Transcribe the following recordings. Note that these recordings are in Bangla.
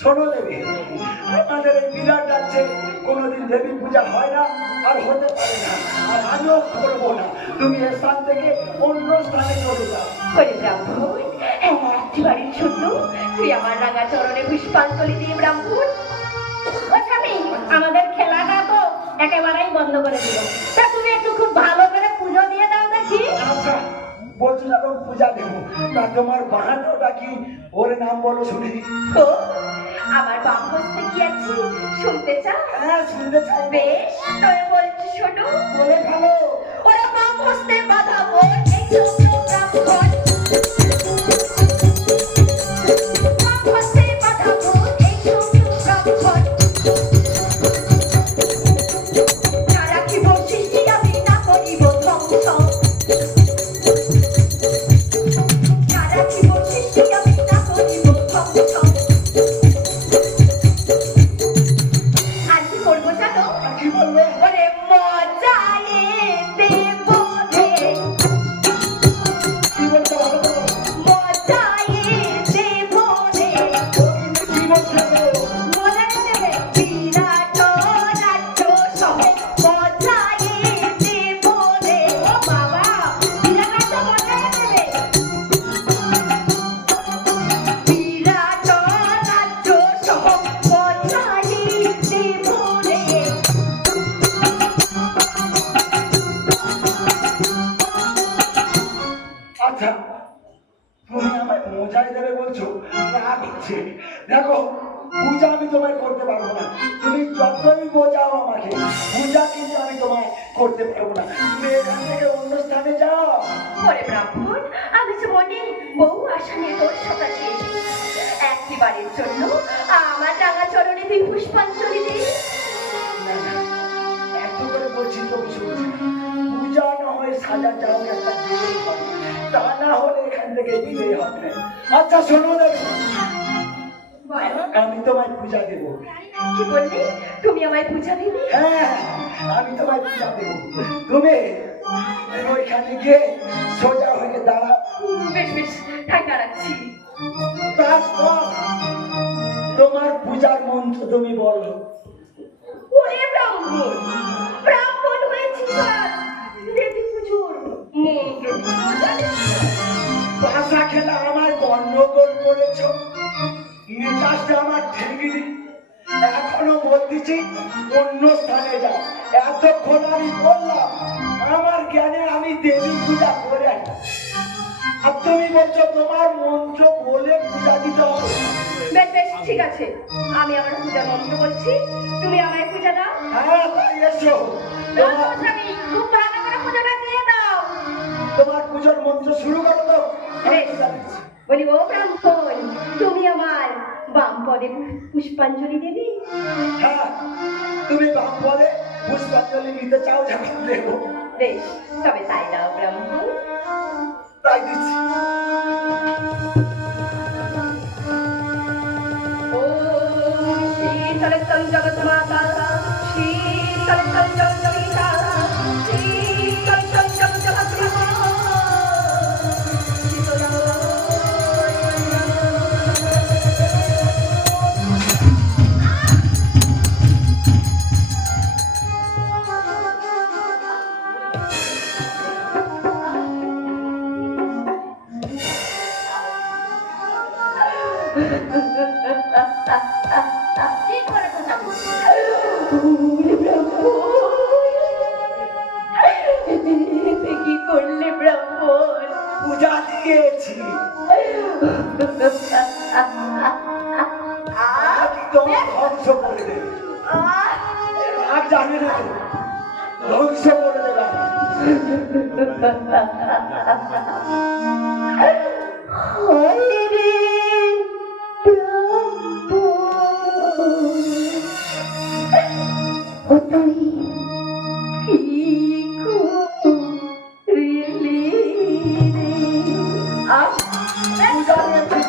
শোনো দেবী, আমাদের এই বিরাট রাজ্যে কোনোদিন দেবী পূজা হয় না আর হতে পারে না, আর আমিও করবো না। তুমি এ স্থান থেকে অন্য স্থানে চলে যাও। ব্রাহ্মণ, একটি বাড়ির জন্য তুই আমার রাঙা চরণে পুষ্পাঞ্জলি দিয়ে ব্রাহ্মণ। স্বামী, আমাদের খেলাটা তো একেবারেই বন্ধ করে দিল। তা তুমি একটু খুব ভালো করে পুজো দিয়ে দাও দেখি। আচ্ছা, বলছি যখন পূজা দেবো, তা তোমার বাহানাটা কি? ওর নাম বলো শুনি। তো আমার বাম হস্তে কি আছে শুনতে চাও? হ্যাঁ, শুনতে চাই। বেশ, তবে বলছি শোনো। বলে ভালো। ওরা বাম হস্তে বাধা বোন, এই চন্দ্র ব্রাহ্মণ। বাম হস্তে বাধা বোন, এই চন্দ্র ব্রাহ্মণ। না রাখিব সৃষ্টি, আমি না করিব ধ্বংস। না রাখিব সৃষ্টি, আমি না করিব ধ্বংস। আর কি করবো জানো? কি বলবে? ওরে মজায়ে দেব রে, কি বলতে ভালো বলো। মজায়ে দেব রে, কি বলতে মজায়ে দেবে বিরাট রাজ্য সহে, মজায়ে দেব রে। ও বাবা, বিরাট রাজ্য মজায়ে দেবে, বিরাট রাজ্য সহ মজায়ে দেব রে। আচ্ছা, তুমি আমায় মজাই দেবে বলছো? রাগ হচ্ছে। দেখো, পূজা আমি তোমায় করতে পারবো না। তুমি যতই বোঝাও আমাকে, পূজা কিন্তু আমি তোমায় করতে পারবো না। তুমি এখান থেকে অন্য স্থানে যাও। ওরে ব্রাহ্মণ, আমি যে অনেক বহু আশা নিয়ে তোর সকাশে এসেছি একটি বাড়ির জন্য। আমার রাঙা চরণে তুই পুষ্পাঞ্জলি দে। না, না, এত করে বলছি তো শুনছি। পূজা না হয় সাজা যাও একটা বিয়ে হয়, তা না হলে এখান থেকে বিয়ে হবে না। আচ্ছা শোনো দেবে, আমি তোমায় পূজা দেবো। কি বললি? তুমি আমায় পূজা দিবে? হ্যাঁ, আমি তোমায় পূজা দেবো। তুমি ওইখানে গিয়ে সোজা হয়ে দাঁড়াও। বেশ বেশ, ঠাই দাঁড়াচ্ছি। তারপর তোমার পূজার মন্ত্র তুমি বলো। ওরে ব্রাহ্মণ, ব্রাহ্মণ হয়েছিস আর দেবী পুজোর মন্ত্র ভাষা খেলা আমার গন্ডগোল করেছ, মেজাজটা আমার ঠেকিনি। এখনো বলতেছি অন্য স্থানে যাও। এতক্ষণ আমি বললাম আমার জ্ঞানে আমি দেবী পূজা করে আসি, আর তুমি বলছো তোমার মন্ত্র বলে পূজা দিতে হবে। বেশ বেশ, ঠিক আছে, আমি আমার পূজার মন্ত্র বলছি, তুমি আমায় পূজা দাও। হ্যাঁ, তাই এসো। দাও তো স্বামী, খুব ভালো করে পূজাটা দিয়ে দাও। তোমার পুজোর মন্ত্র শুরু করো তো। বেশ, বলি ও ব্রাহ্মণ, তুমি আমার বাম পদে পুষ্পাঞ্জলি দেবে? হ্যাঁ, তুমি বাম বলে পুষ্পাঞ্জলি নিতে চাও যখন দেবো। বেশ, তবে তাই দাও ব্রাহ্মণ। তাই দিচ্ছি। ওম শীতলতম জগন্মাতা, শীতলতম জগন্মাতা, শীতলতম জগন্মাতা। কি করে পূজা করছো? কি করলে ব্রাহ্মণ? পূজা দিয়েছি, আজ তোমার ধ্বংস করে দেবে। আর জানি না তো, ধ্বংস করে দেবে। পূজা দিয়েছি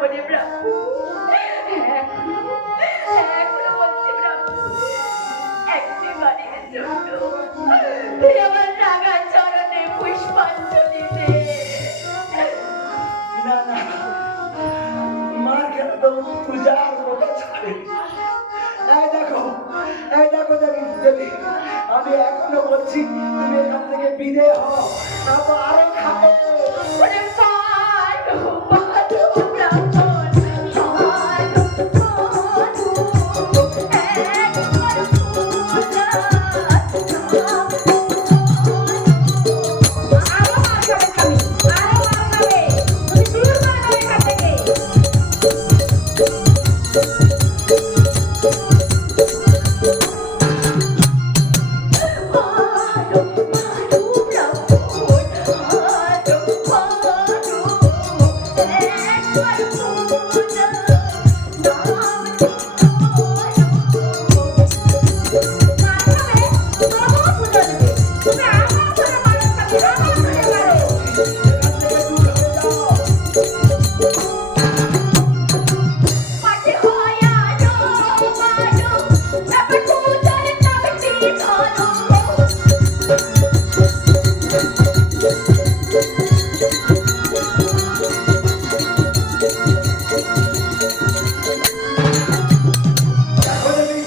বলে ব্রাহ্মণ, এখনো বলছি ব্রাহ্মণ, একটিবারের জন্য তুই আমার রাঙা চরণে পুষ্পাঞ্জলি দে। না না, মার কেন তো পূজার মতো ছাড়ে। এই দেখো দেবী, আমি এখনো বলছি তুমি এখান থেকে বিদেয় হও, না তো আরো খাবে। ওরে পারো, পারো ব্রাহ্মণ, পারো, একবার পূজা। আরো মার খাবে তুমি, আরো মার খাবে, তুমি দূর করে দাও এখান থেকে। এখান থেকে দূর হয়ে যাও। দেখো দেবী,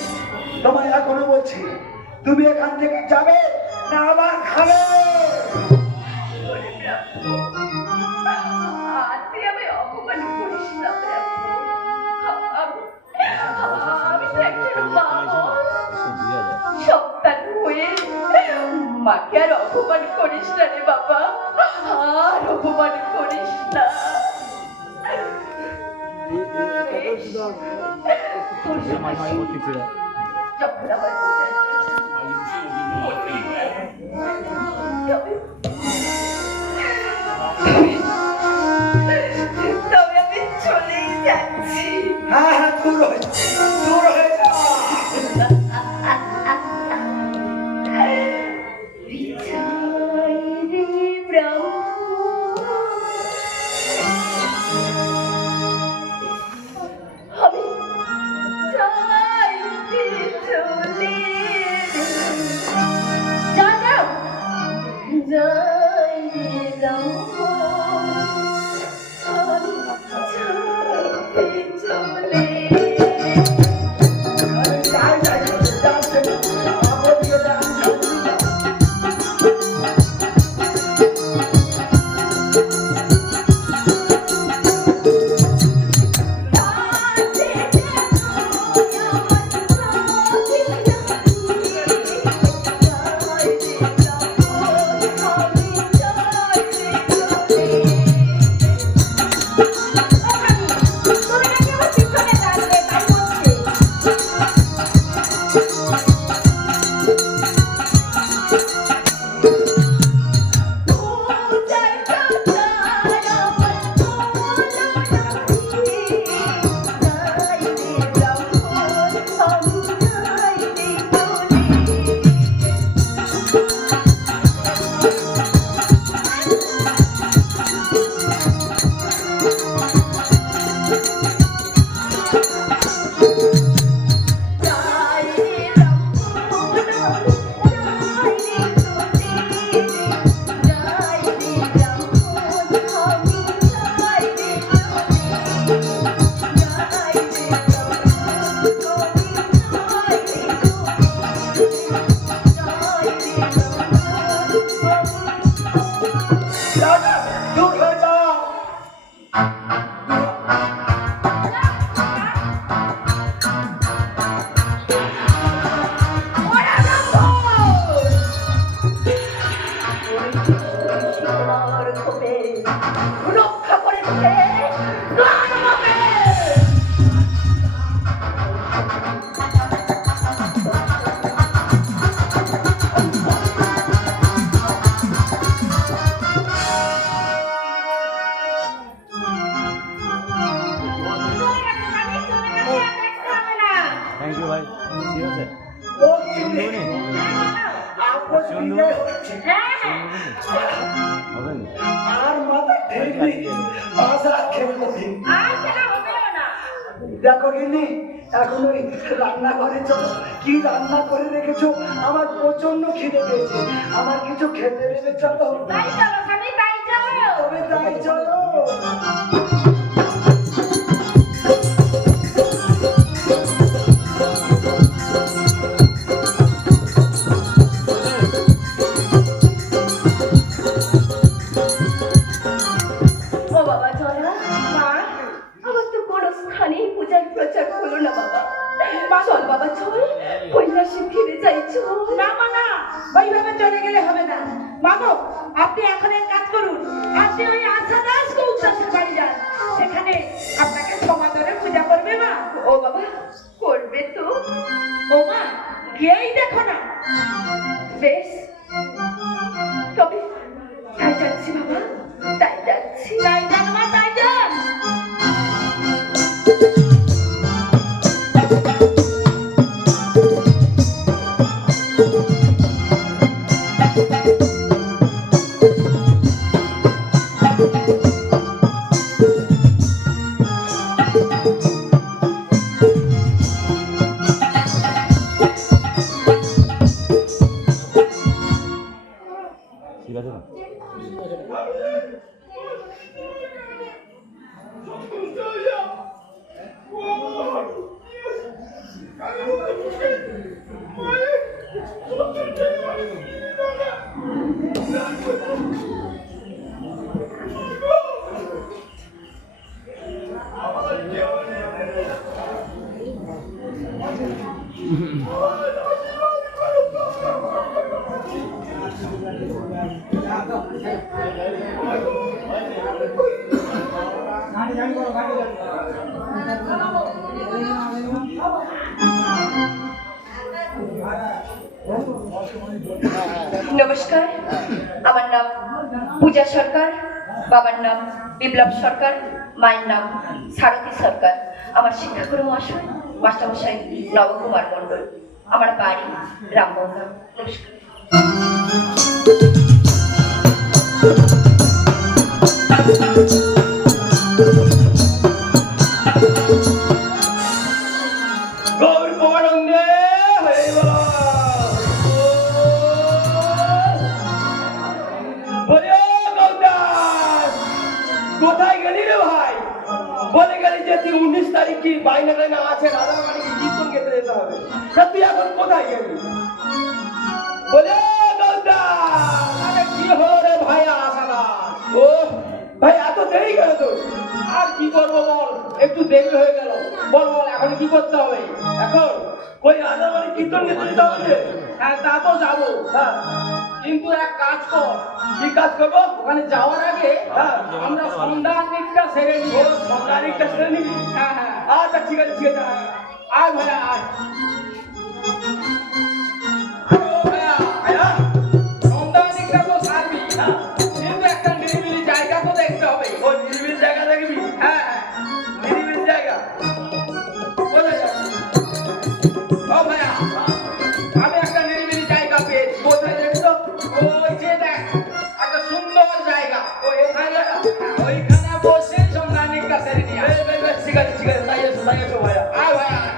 তোমায় এখনো বলছি তুমি এখান থেকে যাবে না আবার খাবে। সন্তান হয়ে মাকে আর অপমান করিস না রে বাবা, আর অপমান করিস না। যখন আমার তবে আমি চলেই যাচ্ছি। হ্যাঁ হ্যাঁ, দূর হয়ে যাও। হবে না আর মাথা ঠেকবি, বাজার খেলবো। আর খেলা দেখো গিন্নি, এখন ওই রান্নাঘরে চলো, কি রান্না করে রেখেছো? আমার প্রচন্ড খিদে পেয়েছে, আমার কিছু খেতে দেবে, চলো। তাই চলো স্বামী, তাই চলো। তবে তাই চলো। ও বাবা জয়া, মা, আমার তো কোনো স্থানেই পূজার প্রচার হলো না বাবা। চল বাবা চল, কৈলাসে ফিরে যাই চল। না মা না, ওইভাবে চলে গেলে হবে না। মাগো, আপনি এখন এক কাজ করুন, আপনি ওই আশা দাস কৌশাসের বাড়ি যান, সেখানে আপনাকে সমাদরে পূজা করবে মা। ও বাবা, করবে তো? ও মা, গিয়েই দেখো না। বেশ, তবে তাই যাচ্ছি বাবা, তাই যাচ্ছি। তাই যান মা, তাই যান। ঠিক আছে না? নমস্কার, আমার নাম পূজা সরকার, বাবার নাম বিপ্লব সরকার, মায়ের নাম সারথী সরকার। আমার শিক্ষাগুরু মহাশয় মাস্টারমশাই নবকুমার মণ্ডল। আমার বাড়ি রামগঙ্গা। নমস্কার। গৌর পরমানন্দে হরে বল। বলে ও গৌদাস, কোথায় গেলি রে ভাই? বলে গেলি যে তুই 19 তারিখ কি বাইনা টাইনা আছে, রাধা বাড়িকে কীর্তন গেতে যেতে হবে। তা তুই এখন কোথায় গেলি? বলে ও গৌদাস, আরে কি হলো রে ভাই আসাদা? ও ভাই, এত দেরি গেল তো? আর কি করবো বল, একটু দেরি হয়ে গেল। বল বল, এখন কি করতে হবে? এখন কই রাধা বাড়ি কীর্তন গেতে যেতে হবে? হ্যাঁ, তা তো যাবো। হ্যাঁ, কিন্তু এক কাজ কর। কি কাজ করবো? ওখানে যাওয়ার আগে আমরা সন্ধ্যানিকটা সেরে নিব। সন্ধ্যানিকটা সেরে নিবি? হ্যাঁ হ্যাঁ, আচ্ছা ঠিক আছে, ঠিক আছে। আয় ভাইয়া আয়। ও ভাইয়া, ভাইয়া সন্ধ্যানিকটা তো সারবি, কিন্তু একটা নিরিবিলি জায়গা তো দেখতে হবে। ও নিরিবিলি জায়গা দেখবি? হ্যাঁ হ্যাঁ, নিরিবিলি জায়গা কোথায় যাবি? ও ভাইয়া, আমি একটা নিরিবিলি জায়গা পেয়েছি। কোথায় দেখছো? ওই যে দেখ, একটা সুন্দর জায়গা। ও এখানে জায়গা? ওইখানে বসে সন্ধ্যানিকটা সেরে নিয়ে আয়। ঠিক আছে, ঠিক আছে, তাই এসো ভাইয়া। আয় ভাইয়া আয়।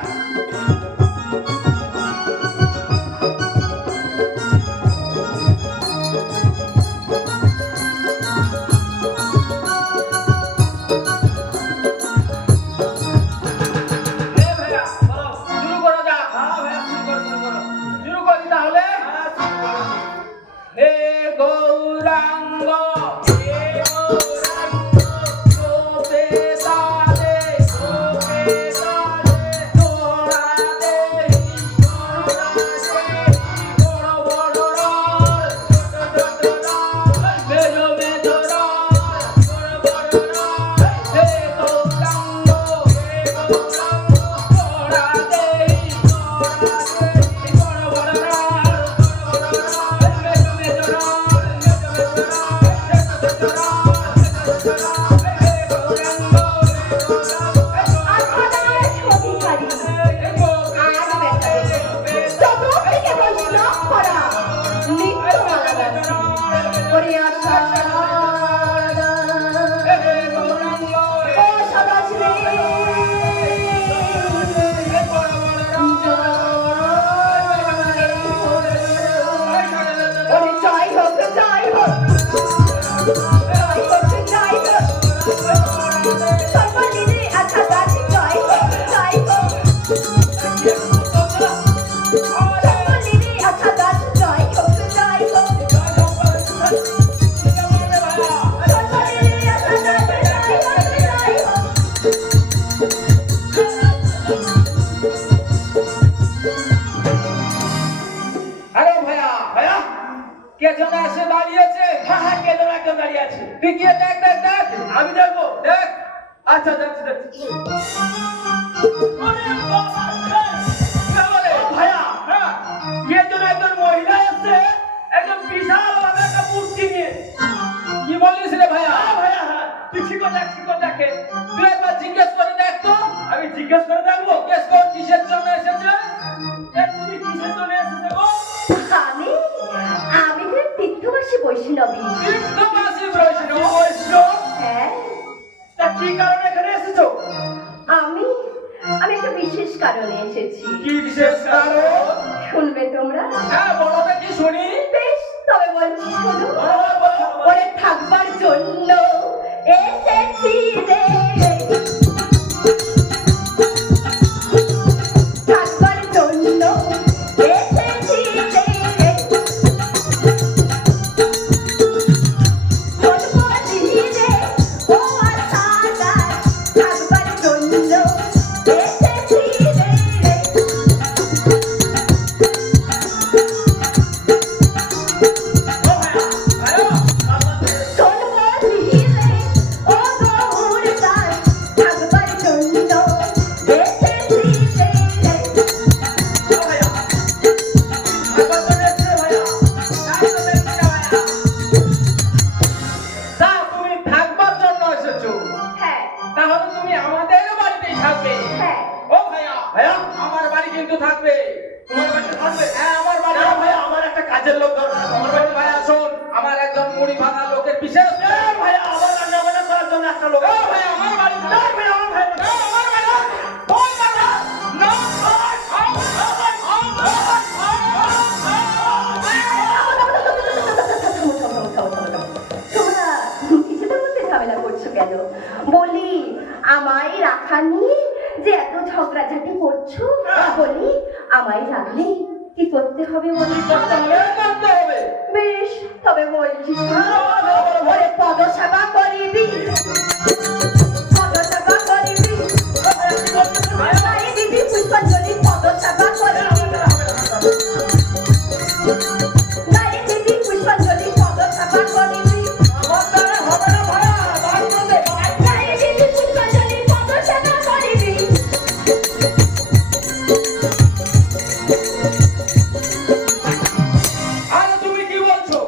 আচ্ছা যাচ্ছি যাচ্ছি। ওরে বাবা রে! কি বলে? ভাইয়া হ্যাঁ, কে যেন একজন মহিলা এসছে একজন বিশাল ভাবে একটা মূর্তি নিয়ে। কি বলিস রে ভাইয়া? হ্যাঁ ভাইয়া, হ্যাঁ তুই ঠিক দেখে তুই একবার জিজ্ঞেস করে দেখ তো। আমি জিজ্ঞেস করে দেখবো। জিজ্ঞেস কর কিসের জন্য এসেছে। এ, তুমি কিসের জন্য এসেছো গো? আমি আমি তো তীর্থবাসী বৈষ্ণবী। তীর্থবাসী বৈষ্ণব। বৈষ্ণব? হ্যাঁ, তা কি কারণে এখানে এসেছো? আমি আমি একটা বিশেষ কারণে এসেছি। কি বিশেষ কারণ? শুনবে তোমরা? হ্যাঁ বলো দেখি শুনি। বেশ, তবে বলছি শোনো। বলো, বলো, বলো। ওরে থাকবার জন্য এসেছি রে, থাকবার জন্য এসেছি রে, বলবো দিনে ও আশাগার, থাকবার জন্য এসেছি রে। ও ভাইয়া, ভাইয়া, ও ভাইয়া, থাকবার জন্য এসেছো ভাইয়া? তা তুমি থাকবার জন্য এসেছো, তাহলে তুমি আমাদের বাড়িতেই থাকবে। ও ভাইয়া, ভাইয়া, আমার বাড়ি কিন্তু থাকবে। তোমার বাড়িতে থাকবে? হ্যাঁ আমার বাড়ি। না ভাইয়া, আমার একটা কাজের লোক দরকার। আমার বাড়িতে ভাইয়া শোন, আমার একজন মুড়ি ভাঙা লোকের বিশেষ। এ ভাইয়া, আমার রান্না বান্না করার জন্য একটা লোক। ও ভাইয়া, আমার বাড়ি না থাকবে। ভাইয়া, আমার ভাই না, আমার বাড়ি থাকবে। ওই বাবা, না, তোমরা কিছুদের মধ্যে ঝামেলা করছো কেন? বলি আমায় রাখা নিয়ে যে এত ঝগড়াঝাটি করছো, বলি আমায় রাখলে কি করতে হবে বলি তো? করতে হবে। বেশ, তবে বলছি শোনো। ওরে পদসেবা করিবি, পদসেবা করিবি, গায়ে দিবি পুষ্পাঞ্জলি, পদসেবা করিবি, গায়ে দিবি পুষ্পাঞ্জলি, পদসেবা করিবি, আমার দ্বারা হবে না ভাইয়া, দাঁড় করবে। গায়ে দিবি পুষ্পাঞ্জলি, পদসেবা করিবি। আরে তুমি কি বলছো?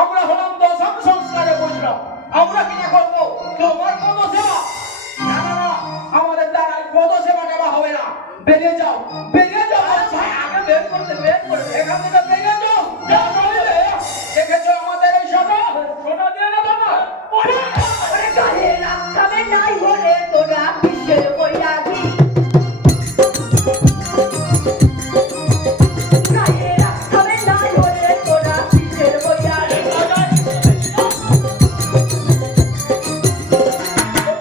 আমরা হলাম দশম সংস্কারে বৈষ্ণব, আমরা কি না করবো তোমার পদসেবা? না না না, আমাদের দ্বারা পদসেবা নেওয়া হবে না। বেরিয়ে যাও, বেরিয়ে যাও। আগে বের করতে, বের করে এখান থেকে বেরিয়ে যাও। যাও নইলে দেখেছো আমাদের এই সভা সোনা দিয়ে না তোমার। ওরে গায়ে রাখাবে নাই বলে তোরা কিসের বৈরাগী, গায়ে রাখাবে নাই বলে তোরা কিসের বৈরাগী,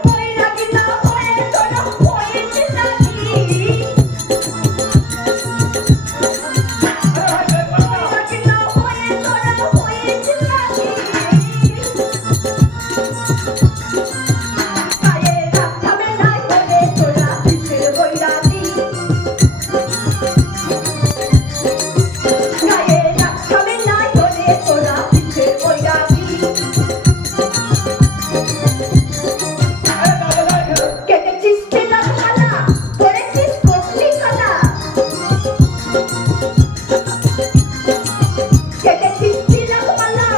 বৈরাগী না হয়ে তোরা হয়েছিস নাকি, বৈরাগী না হয়ে তোরা হয়েছিস নাকি, গায়ে রাখাবে নাই বলে তোরা কিসের বৈরাগী, গায়ে রাখাবে নাই বলে তোরা কিসের বৈরাগী, কেটেছিস তেলা খালা, করেছিস কচলি খালা, কেটেছিস তেলা খালা,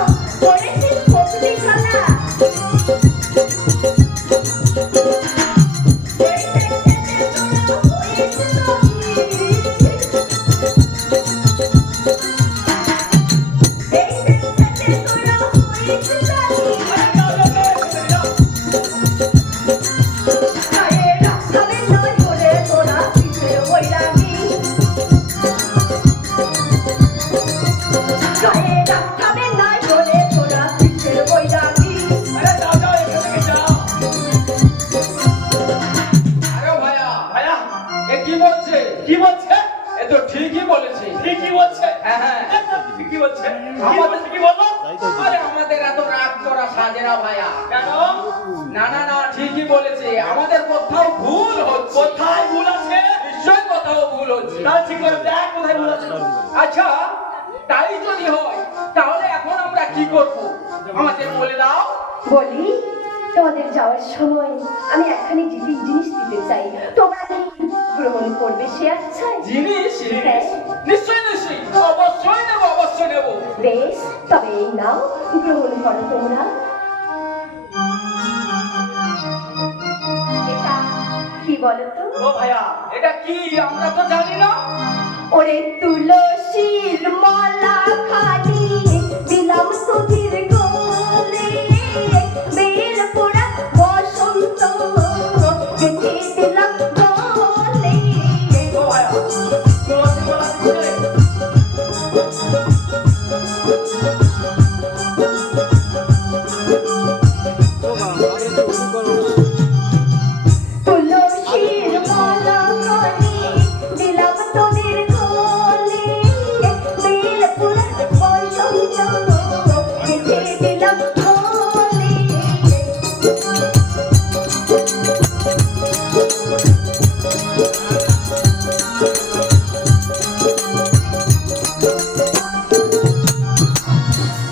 করেছিস কচলি খালা, এই দেখতে তোরা হয়েছিস নাকি, এই দেখতে তোরা হয়েছিস নাকি, গায়ে রাখাবে নাই বলে তোরা কিসের বৈরাগী, গায়ে রাখাবে নাই বলে তোরা কিসের বৈরাগী, আরে যাও, যাও, এখান থেকে যাও। আরে ভাইয়া, ভাইয়া, এ কি বলছে? কি বলছে? এ তো ঠিকই বলেছে। ঠিকই বলছে। হ্যাঁ হ্যাঁ, ঠিকই বলছে। আমাদের কি বললো? আরে আমাদের এত রাগ করা সাজে না ভাইয়া। কেন? না না না, ঠিকই বলেছে। আমাদের কোথাও ভুল হচ্ছে। কোথায় ভুল আছে? নিশ্চয় কোথাও ভুল হচ্ছে। তাহলে ঠিক করে দেখ কোথায় ভুল আছে। আচ্ছা, তাই যদি হয় তাহলে এখন আমরা কি করব? আমাদের বলে দাও। বলি তোমাদের যাওয়ার সময় আমি একখানি জিনিস হ্যাঁ। নিশ্চয়ই নিশ্চয়ই অবশ্যই নেব অবশ্যই নেব। বেশ, তবে এই নাও, গ্রহণ করো তোমরা। এটা কি বলো তো? ও ভাইয়া এটা কি আমরা তো জানি না। ওরে তুলসীর মালা খানি দিলাম সুধীর গলে, বেল পোড়া বসন্ত গেঁথে দিলাম গলে। ও ভাইয়া তুলসী মালা দিচ্ছে। তুলসীর মালা খানি দিলাম তোদের গলে, বেল পোড়া বসন্ত গেঁথে দিলাম গলে।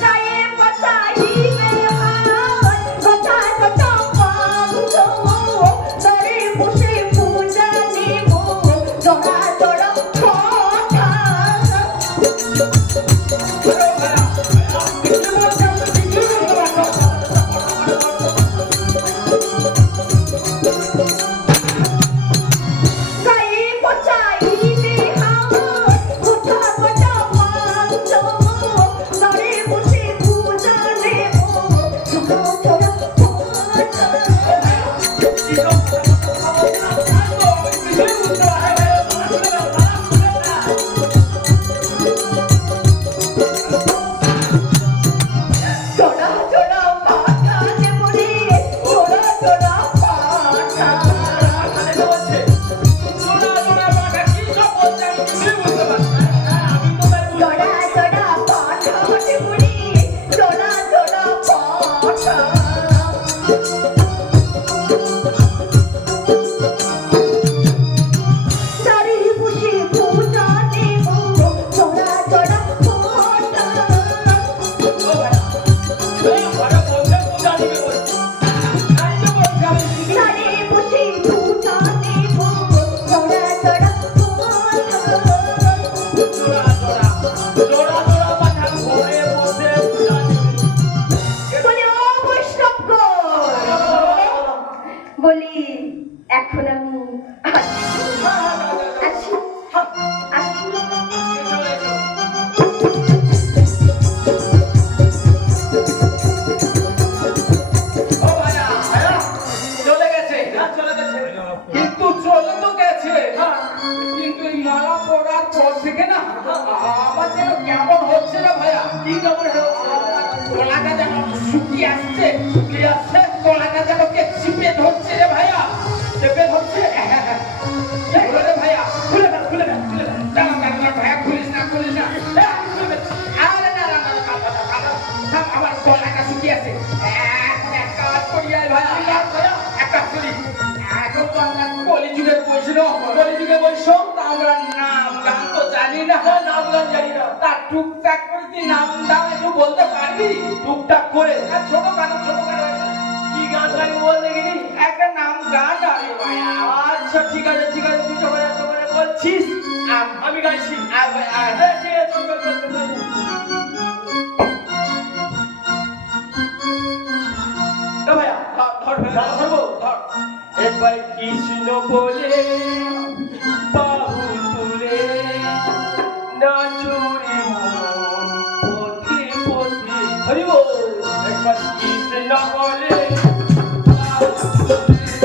গায়ে পচাইবে হাত, গোটা গোটা পাংশ, দরে বসে পূজা নেব, জড়া জড়া কথা। গায়ে পচাইবে হাত, গোটা গোটা পাংশ, দরে বসে পূজা নেব, জড়া জড়া কথা। জোড়া জোড়া পাতা নেব রে, জোড়া জোড়া পাতা। জোড়া জোড়া পাতা নেব রে, জোড়া জোড়া পাতা। দাঁড়ি বসে পূজা নেব, জোড়া জোড়া পাতা। দাঁড়ি বসে পূজা নেব, জোড়া জোড়া পাতা। বলি ও বৈষ্ণবগণ, বলি এখন আমি আসি আসি। কিন্তু চলে তো গেছে, কিন্তু এই মালা পরার পর থেকে না আমার যেন কেমন হচ্ছে না ভাইয়া। কি কেমন গলাটা যেন শুকিয়ে আসছে, শুকিয়ে আসছে, গলাটা যেন কে চিপে ধরছে রে ভাইয়া, চেপে ধরছে। খুলে দে ভাইয়া, খুলে দে, খুলে দে, খুলে দে। দাঁড়া, দাঁড়া, দাঁড়া, ভাইয়া খুলিস না, খুলিস না। খুলে দে। আরে না, না, না, না, কাঁপা, কাঁপা। থাম, আমার গলাটা শুকিয়ে আছে। এখন এক কাজ করি আয় ভাইয়া, এক কাজ করি। এখন তো আমরা কলিযুগের বৈষ্ণব, কলিযুগে বৈষ্ণব, তা আমরা নাম গান তো জানি না, নাম গান জানি না। তা টুকটাক করে তুই নাম গান একটু বলতে পারবি? টুকটাক করে ছোট গান, ছোট গান। কি গান গাই বল দেখিনি? একটা নাম গান আরে ভাইয়া। আচ্ছা ঠিক আছে, ঠিক আছে, তুই সবাই বলছিস, আমি গাইছি। হ্যাঁ ঠিক আছে, চল, চল, চল, চল। না ভাইয়া, ধর ভাইয়া, ধরবো, ধর। একবার কৃষ্ণ বলে বাহু তুলে নাচুরে মন পথে পথে। হরি বল। একবার কৃষ্ণ বলে বাহু তুলে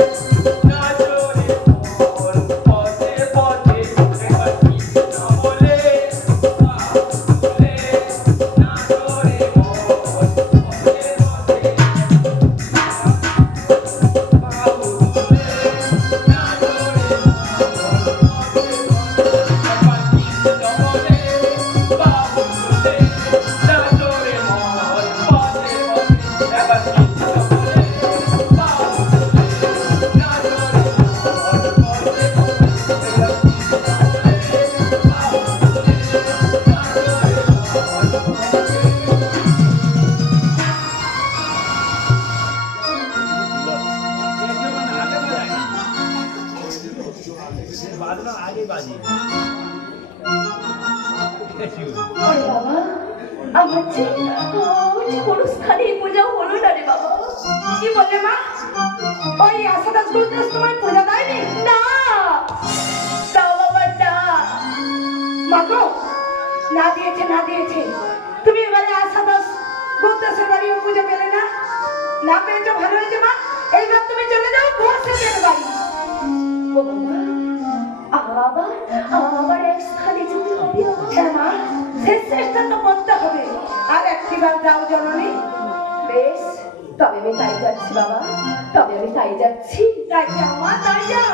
নাচুরে মন পথে পথে। একবার কৃষ্ণ বলে বাহু তুলে নাচুরে মন পথে পথে। বাজনা আগে বাজি ওরে বাবা, আমার যে কোনো স্থানে পূজা হলো না রে বাবা। কি বললে মা? ওই আশা দাস গুরুদাস তোমায় পূজা দেয়নি? না, তাও বাবা না। মা গো, না দিয়েছে না দিয়েছে। তুমি এবারে আশা দাস গুরুদাসের বাড়িও পূজা পেলে না? না পেয়েছো, ভালো হয়েছে মা। এইবার তুমি চলে যাও ঘোষের বাড়ি। ও বাবা, আবার এক স্থানে যেতে হবে আমার। হ্যাঁ মা, শেষ চেষ্টা তো করতে হবে। আর একটিবার যাও জননী। বেশ, তবে আমি তাই যাচ্ছি বাবা, তবে আমি তাই যাচ্ছি। তাই যাও মা, তাই যাও।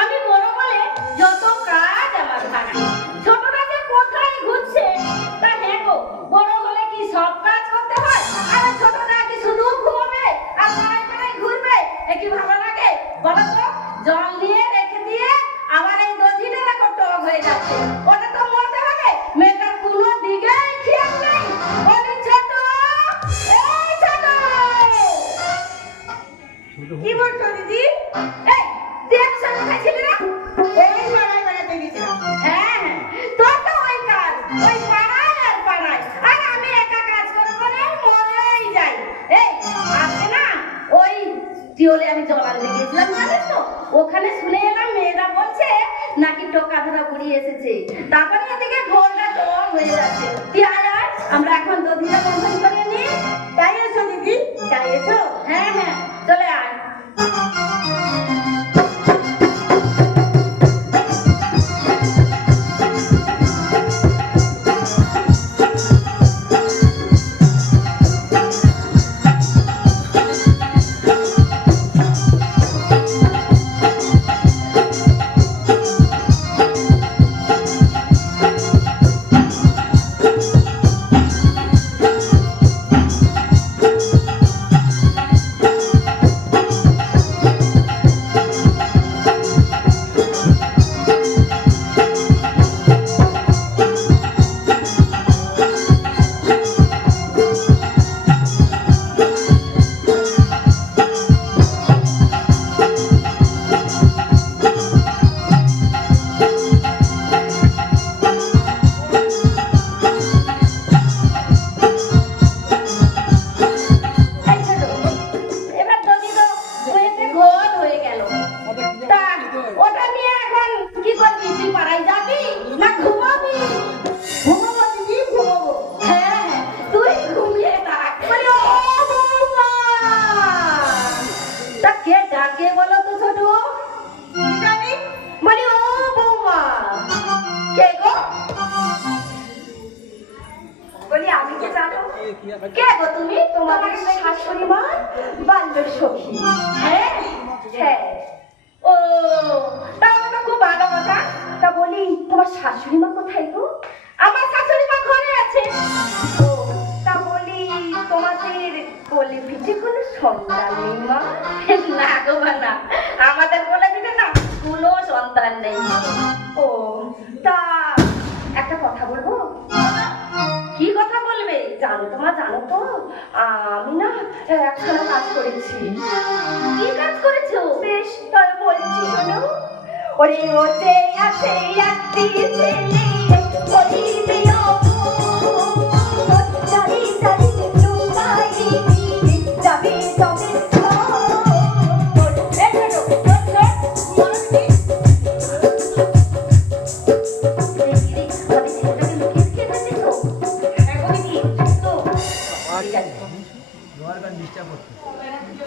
আমি বড় বলে যত কাজ আমার থাকে, ছোটরা যে কোথায় ঘুরছে তা হ্যাঁ গো, বড় হলে কি সব কাজ করতে হয়? আর ছোটরা কি শুধু ঘুমাবে আর পাড়ায় পাড়ায় ঘুরবে? এ কি ভালো লাগে বলো তো? জল নিয়ে রেখে দিয়ে আমার এই দধিটা দেখো টক হয়ে যাচ্ছে, ওটা তো মরতে হবে। মেয়েটার কোনো দিকেই খেয়াল নেই। ওরে ছোট, এই ছোট, কি বলছো দিদি? এই দেখ সামনে খাইছিলি না? এই লড়াই বেড়াতে গেছিলাম। হ্যাঁ, তোর তো ওই কাজ, ওই পাড়ায় আর পাড়ায়। আর আমি একা কাজ করে করে মরেই যাই। এই আজকে না ওই টিওলে আমি জল আনতে গেছিলাম, জানিস তো? ওখানে শুনে এলাম মেয়েরা বলছে নাকি টোকা ধরা বুড়ি এসেছে। তারপরে এদিকে ঘোরটা টক হয়ে যাচ্ছে। তুই আয় আয়, আমরা এখন দধিটা বন্ধন করে নিই। তাই এসো দিদি। তাই এসো? হ্যাঁ হ্যাঁ, চলে আয়। এবার দধি তো হয়েছে, ঘোল হয়ে গেল। তা ওটা নিয়ে এখন কি করবি? তুই পাড়ায় যাবি না ঘুমাবি? ঘুমাবো দিদি, ঘুমাবো। হ্যাঁ হ্যাঁ, তুই ঘুমিয়ে থাক। বলি ও বৌমা, তা কে ডাকে বলো তো ছোট? কি জানি? বলি ও বৌমা, কে গো? বলি আমি কে জানো? কে গো তুমি? তোমাদের শাশুড়ি মা, বাল্য সখী। হ্যাঁ হ্যাঁ, ও তাহলে তো খুব ভালো কথা। তা বলি তোমার শাশুড়ি মা কোথায় গো? আমার শাশুড়ি মা ঘরে আছে। ও তা বলি তোমাদের কোলে পিঠে কোনো সন্তান নেই মা? না গো না, আমাদের কোলে পিঠে না কোনো সন্তান নেই। ও তা একটা কথা বলবো? কি কথা বলবে? জানো তো মা, জানো তো আমি না একখানা কাজ করেছি। কি কাজ করেছো? বেশ, তাই বলছি শোনো। ওরে ও যে আছে একটি ছেলে, ওই মেয়ে চারি চারি লুকাই যাবে তবে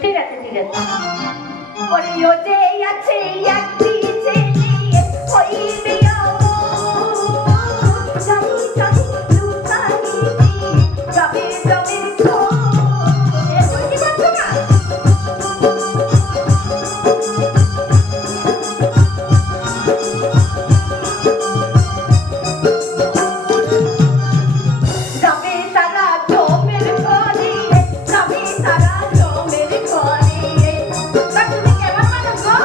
ঠিক আছে ঠিক আছে। ওরে ও যে আছে একটি ছেলে, ওই মেয়ে চারি চারি লুকাই যাবে তবে বুঝতে পারছো না? যাবে তারা জমের ঘরে, যাবে তারা জমের ঘরে। তা তুমি কেমন মানুষ গো?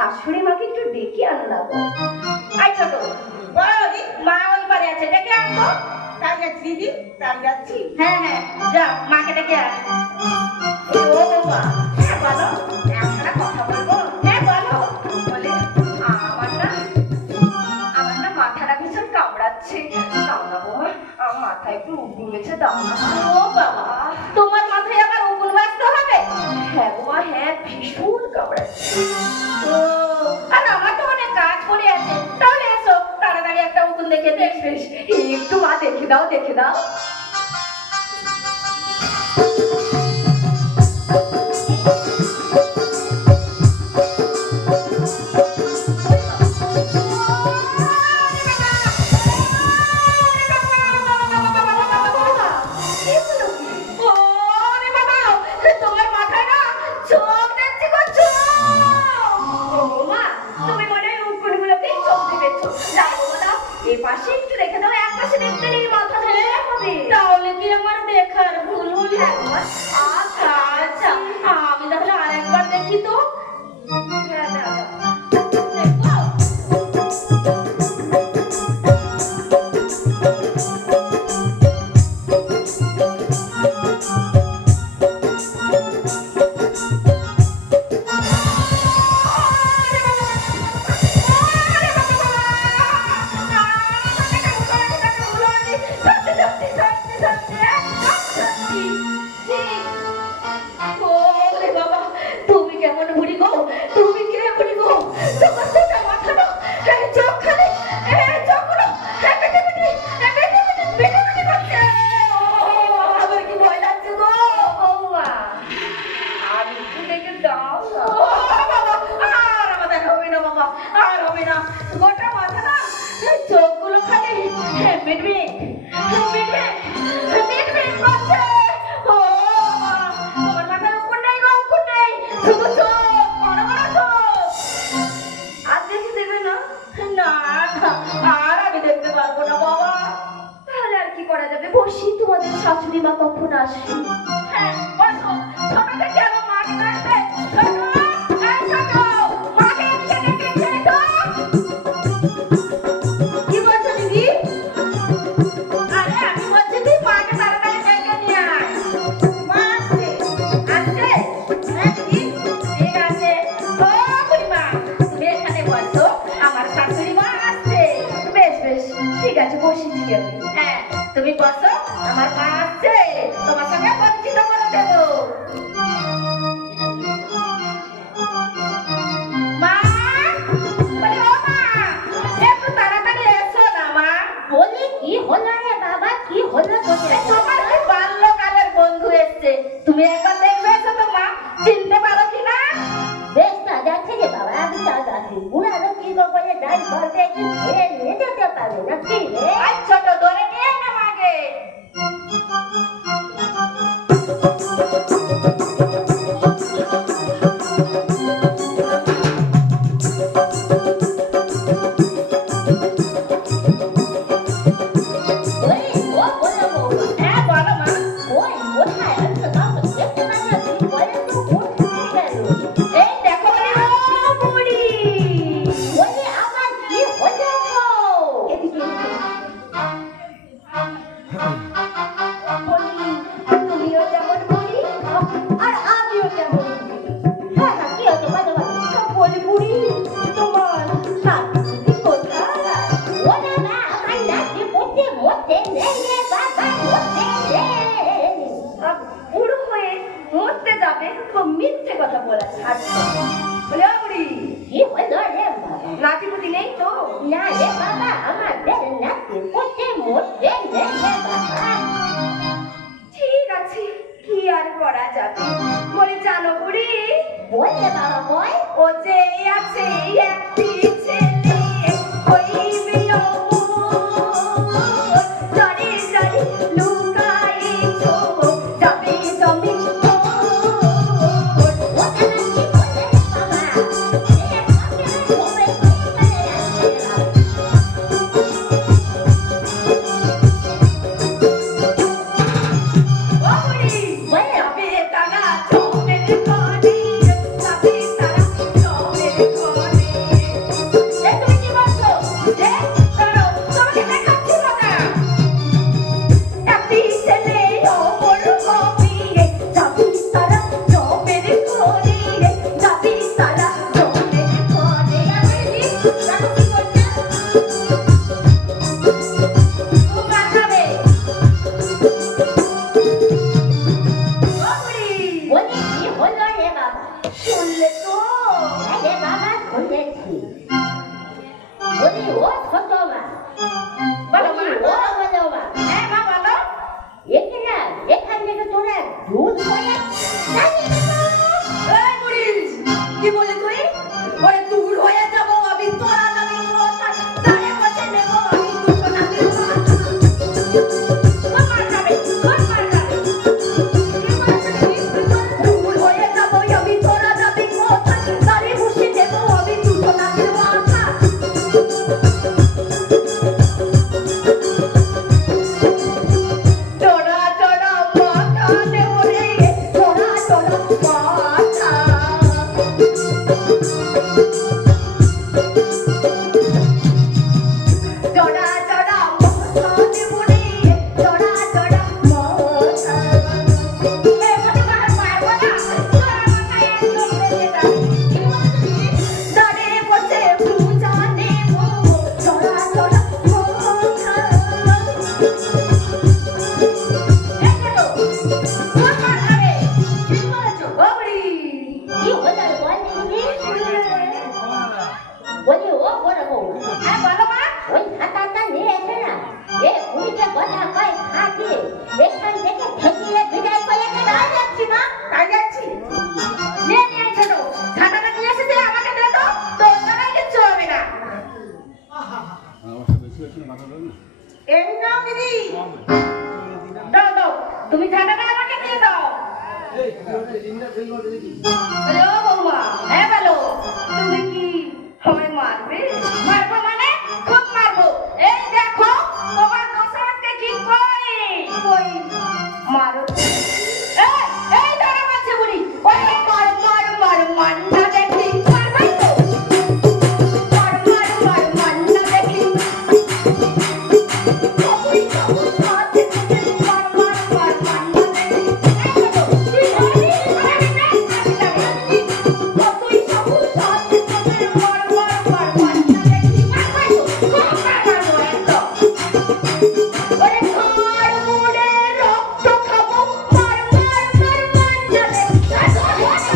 শাশুড়ি মাকে একটু ডেকে আনো না গো। আই ছোট মা ওই পারে আছে, ডেকে আনবো। তাই যাচ্ছি দিদি, তাই যাচ্ছি। হ্যাঁ হ্যাঁ, যা মাকে ডেকে আন। ও বাবা, হ্যাঁ বলো, একটা কথা বলবো। হ্যাঁ বলো। বলে আমার না মাথাটা ভীষণ কামড়াচ্ছে। দাও না বৌমা, আমার মাথায় একটু উকুন গেছে, দাও না। ও বাবা, তোমার মাথায় আবার উকুন বাঁচতে হবে? হ্যাঁ বৌমা, হ্যাঁ ভীষণ কামড়াচ্ছে। ও, আর আমার তো অনেক কাজ পড়ে আছে। তাহলে এসো, তাড়াতাড়ি একটা উকুন দেখে। বেশ বেশ, একটু মা দেখে দাও, দেখে দাও। এপাশে একটু রেখে দাও, এক পাশে দেখতে নেই, মাথা ধরে হবে। তাহলে কি আমার দেখার ভুল হলো একবার? আচ্ছা আচ্ছা, আমি তাহলে আরেকবার দেখি তো। হ্যাঁ দাও, দেখো। তুমি কেমন বুড়ি গো? তুমি কে বুড়ি গো? তোমার দুটা মাথা না, এই চোখ খালি, এই চোখগুলো বেটে বেটে করছে। আমার কি ভয় লাগছে গো। আর একটু দেখে দাও। ও বাবা, আর আমাদের হবে না বাবা, আর হবে না। গোটা মাথা না, এই চোখগুলো খালি মিটমিট করছে। ও বাবা, তোমার মাথায় উকুন নেই গো, উকুন নেই, শুধু চোখ, বড় বড় চোখ। আর দেখে দেবে না? না না, আর আমি দেখতে পারবো না বাবা। তাহলে আর কি করা যাবে? বসি, তোমাদের শাশুড়ি মা কখন আসবে? হ্যাঁ বসো, ছোট থেকে আমার মাকে ডাকবে। ছোট, এই ছোট, মাকে এদিকে ডেকে নিয়ে এসো। কি বলছো দিদি? আরে আমি বলছি তুই মাকে তাড়াতাড়ি ডেকে নিয়ে আয়। মা আসছে? আসছে? হ্যাঁ দিদি, ঠিক আছে। ও বুড়িমা, তুমি এখানে বসো, আমার শাশুড়ি মা আসছে। বেশ বেশ, ঠিক আছে, বসেছি আমি। হ্যাঁ তুমি বসো, আমার মা আসছে, তোমার সঙ্গে পরিচিত করে দেবো। মা, বলি ও মা, একটু তাড়াতাড়ি এসো না মা। বলি কি হলো রে বাবা, কি হলো তোদের? তোমার কি বাল্যকালের বন্ধু এসছে, তুমি একবার দেখবে এসো তো মা, চিনতে পারো কি না? বেশ না যাচ্ছে রে বাবা, আমি তা যাচ্ছি। বুড়ারও কি বলে যাই বলতে কি ছেড়ে নিয়ে যেতে পারবে না কি রে? আজ ছোট ধরে নিয়ে না মাগে। ওই ও বলে বৌমা, হ্যাঁ বলো মা। ওই কোথায়? আমি তো কাউকে দেখতে পাই না, তুই বলে তো কোথায় গেল? এই দেখো ও বুড়ি। বলে আমার কি হলো গো? এদিকে এদিকে। বলি, তুমিও যেমন বলি, আর আমিও যেমন বলি। হ্যাঁ হ্যাঁ, কি হতো বলো বলো। বলি বুড়ি, তোমার শাশুড়ি কোথায়? ওরে মা, আমার নাতি পুতি মরতে নেই রে বাবা, মরতে নেই। বুড়ো হয়ে মরতে যাবে, খুব মিথ্যে কথা বলা ছাড়ছো। বলে ও বুড়ি, কি হলো রে বাবা? নাতিপুতি নেই তো? না রে বাবা, আমাদের নাতি পুতি মরতে নেই রে বাবা। ঠিক আছে, কি আর করা যাবে? বলি জানো বুড়ি, বলে বাবা বল। ও যে আছে একটি ছেলে, ওই বিয়ে জড়ি জড়ি লুকাইছো, যাবে জমি ওটা না কি বলে বাবা? এ আমাকে হবে করে আসছে। ও বুড়ি, যাবে তারা জমের ঘরে, যাবে তারা জমের ঘরে। ওরে দূর হয়ে যাবো আমি তোরা যাবি কোথায় দাঁড়িয়ে বসে নেবো আমি দুটো নাকের মাথা মার খাবে মার খাবে দূর হয়ে যাবো আমি তোরা যাবি কোথায় দাঁড়িয়ে বসে নেবো আমি দুটো নাকের মাথা চড়া চড়া মাথা দেবো রে চড়া চড়া মাথা চড়া চড়া মাথা দেবো রে চড়া চড়া মাথা দাঁড়িয়ে বসে পূজা নেবো চড়া চড়া মাথা বাবরি কি হলো বলি বলি ও বড় বউ হ্যাঁ বলো মা ওই খাতাটা নিয়ে এসে না এ বুড়িকে কথা কয় খাতে এখান থেকে ঠেকিয়ে বিদায় করে তাই যাচ্ছি মা তাই যাচ্ছি নিয়ে নিয়ে আয় ছোট ছাতাটা নিয়ে এসেছে আমাকে দে তো তোর জায়গায় কিচ্ছু হবে না এই নাও দিদি দাও দাও তুমি ছাতাটা আমাকে দিয়ে দাও আরে ও বৌমা হ্যাঁ বলো তুমি কি আমায় মারবে মারবো মানে খুব মারবো এই দেখো তোমার দোষাকে কি কই কই মারো এই এই ধরে মারছে বুড়ি ওই মার মার মার মান্না দেখি মারবাই তো মার মার মার মান্না দেখি কই কই মারছে মার মার মার মান্না দেখি এই তো তুই ধরবি আমি না কতই সবুজ সাথে সাথে মার মার মার মান্না দেখি মারবাই তো খুব মারবো একদম ওরে ঘর মুড়ে রক্ত খাবো মার মার মার মান্না দেখি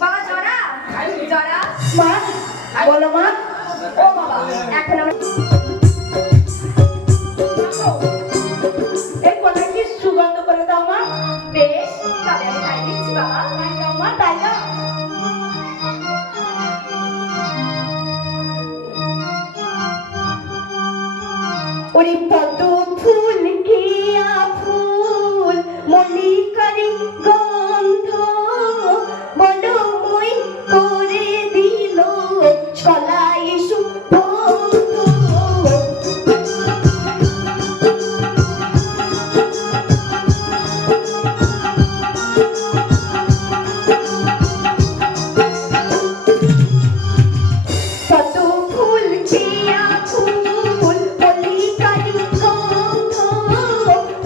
বাবা জরা জরা মা বলো মা ও বাবা এখন আমরা এই কলাই কি সুগন্ধ করে দাও মা বেশ তবে আমি তাই দিচ্ছি বাবা তাই দাও মা তাই দাও ওরে পদ্ম ফুল কিয়া ফুল মল্লিকারি গন্ধ বনময় করে দিল ছলাই সুগন্ধ পদ্ম ফুল কিয়া ফুল মল্লিকারি গন্ধ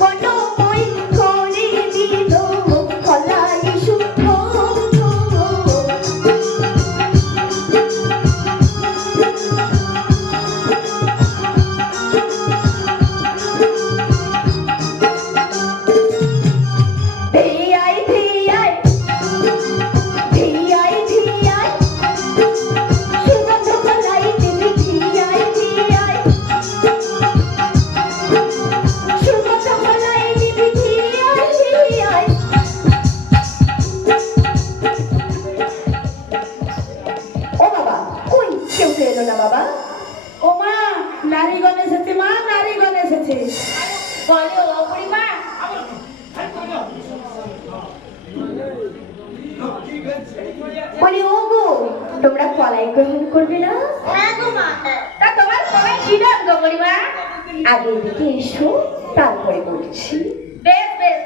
বনময় করে দিল ছলাই সুগন্ধ ভিআই ভিআই ভিআই ভিআই সুগন্ধ গলাই দিবি ভিআই ভিআই সুগন্ধ গলাই দিবি ভিআই ভিআই ও বাবা কই কেউ তো এলো না বাবা ও মা নারীগণ এসেছে মা নারীগণ এসেছে বলো ও বুড়িমা বলি ও গো তোমরা কলাই গ্রহণ করবে না হ্যাঁ গো মা তা তোমার কবে কি নাম গো বুড়িমা আগে এদিকে এসো তারপরে বলছি বেশ বেশ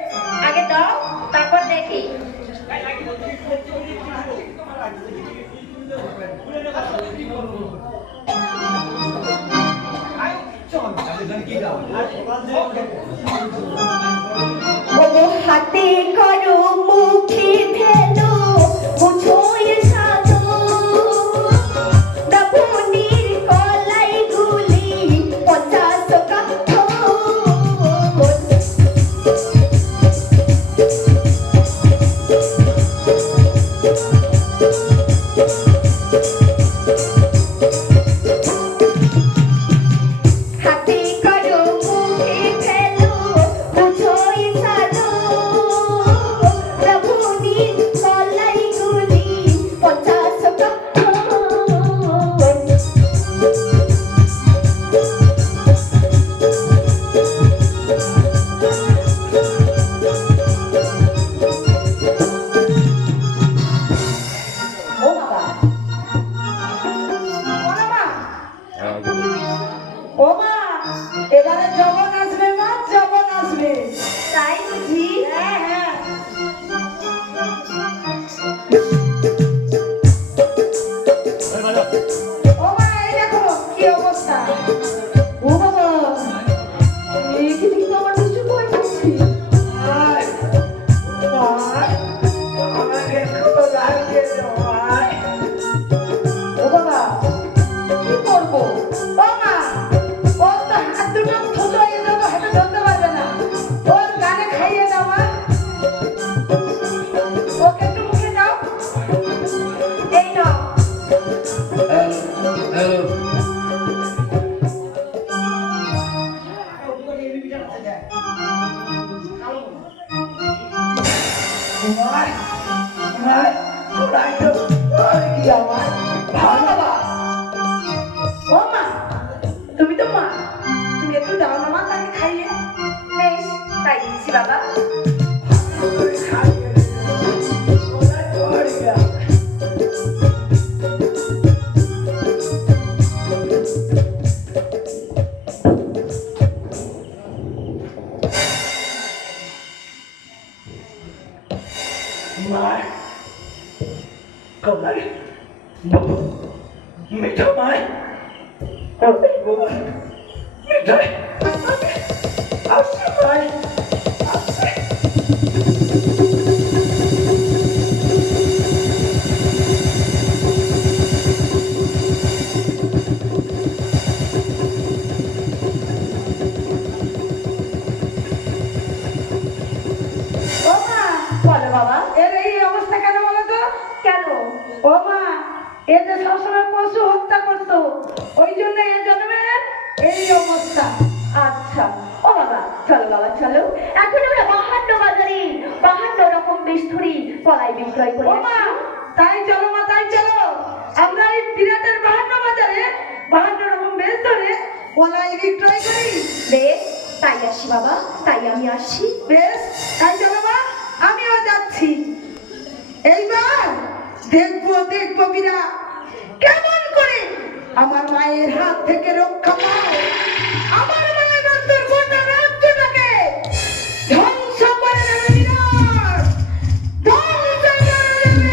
আগে দাও তারপর দেখি ওগো হাতে করো মুখে ফেলো বুঝোই সাধো দাবুনির কলাই গুলি 50 কাঠো হাতে করো মুখে ফেলো বুঝোই সাধো দাবুনির কলাই গুলি 50 কাঠো ও বাবা ও মা এবারে জবন আসবে মা, জবন আসবে। তাই বুঝি হ্যাঁ হ্যাঁ। ও মা এই দেখো কি অবস্থা। ও বাবা একে দেখি তো আমার দুষ্টু ভয় পাচ্ছি আয়, আয়, আমাকে একটু লাগিয়ে দাও, আয়। ও বাবা কি করবো। ও মা ওর তো হাত দুটো ছোট হয়ে যাবে, হাতে ধরতে পারবে না। ওর গানে খাইয়ে দাও মা। ওকে একটু মুখে দাও। এই নাও আয়, আয়, ওরাই তো, ওই কি আমার ভালো বাবা ও মা তুমি তো মা, তুমি একটু দাও না মা তাকে খাইয়ে। বেশ তাই দিচ্ছি বাবা করে খাইয়ে দিলে, ওরাই তো হয়ে গেল। মার কমাই বাবু মিঠা মাই বাবু মিঠাই আসছে মাই আসছে ও মা বলো বাবা এর এই অবস্থা কেন বলো তো। কেন ও মা এ যে সবসময় পশু হত্যা করতো, ওই জন্য এ জন্মের এই অবস্থা। আচ্ছা ও বাবা চলো বাবা চলো এখন আমরা 52 বাজারে 52 রকম বিস্তুরি কলাই বিক্রয় করে ও মা তাই চলো মা, তাই চলো। আমরা এই বিরাটের 52 বাজারে 52 রকম বেশ ধরে কলাই বিক্রয় করি। বেশ তাই আসি বাবা তাই আমি আসি বেশ তাই চলো মা, আমিও যাচ্ছি। এইবার দেখবো দেখবো বিরা কেমন করে আমার মায়ের হাত থেকে রক্ষা পায়। আমার মায়ের অন্তর গোটা রাজ্যটাকে ধ্বংস করে দেবে বিরাট, ধ্বংস করে দেবে।